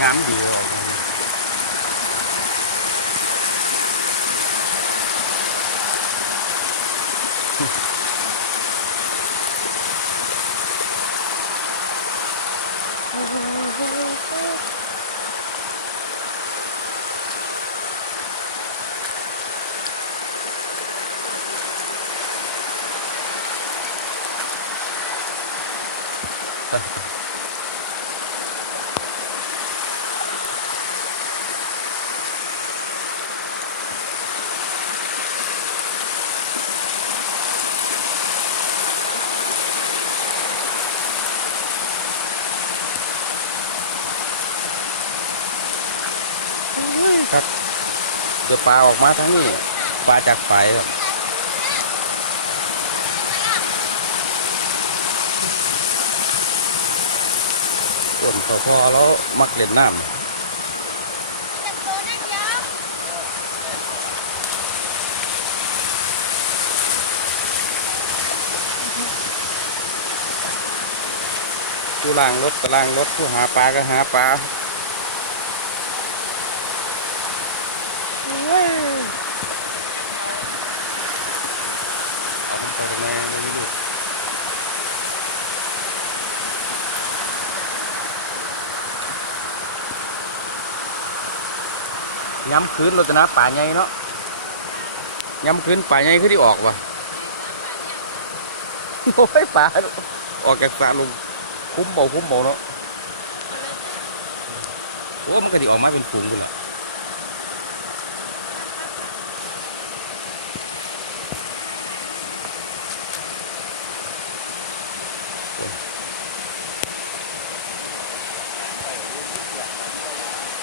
งามดี ครับเดี๋ยวปลาออกมาทั้งนี้ปลาจากไฟครับส่วนพอพอแล้วมักเล่นน้ำผู้ล่างรถก็ล่างรถผู้หาปลาก็หาปลา ย้ำคืนรถนะป่าใหญ่เนาะย้ำคืนป่าใหญ่คือที่ออกวะโอ้ยป่าออกจากสระลุงคุ้มเบาคุ้มเบาเนาะโอ้มันก็ดีออกมาเป็นฝูงกันแหละ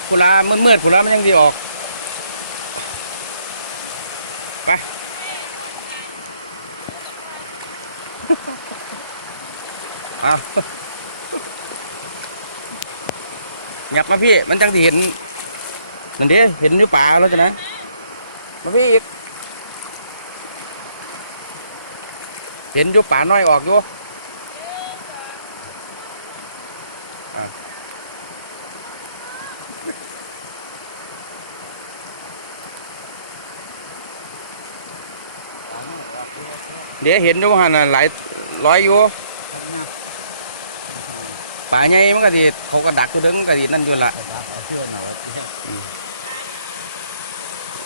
พุลาเมื่อๆพุลามันยังดีออก ไปเอาหยับมาพี่ มันจังที่เห็น นั่นเด้เห็นอยู่ป่าแล้วจ้ะนะ มาพี่อีก เห็นอยู่ป่าน้อยออกอยู่ เดี๋ยวเห็นอยู่หันน่ะหลายร้อยอยู่ป่าใหญ่มันก็ดีเขาก็ดักอยู่เดึงก็ดีนั่นอยู่ละ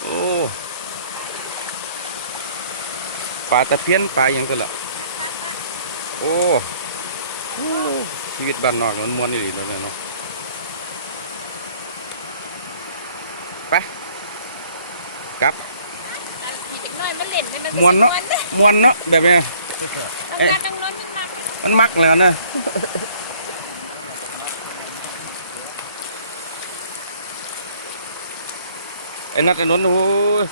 โอ้ปลาตะเพียนปลาอย่างตัวละโอ้โอ้ชีวิตบ้านนอกมันมวนนี่เลยเนาะไปกลับ น่อยมันเล่นไปมันม่วนเนอะม้วนเด้อมวนเนาะแบบนี้ทำงานนั่งร้อนยิ่งหนักมันมักแล้วนะไอ้นัดไอ้นนท์โอ้ย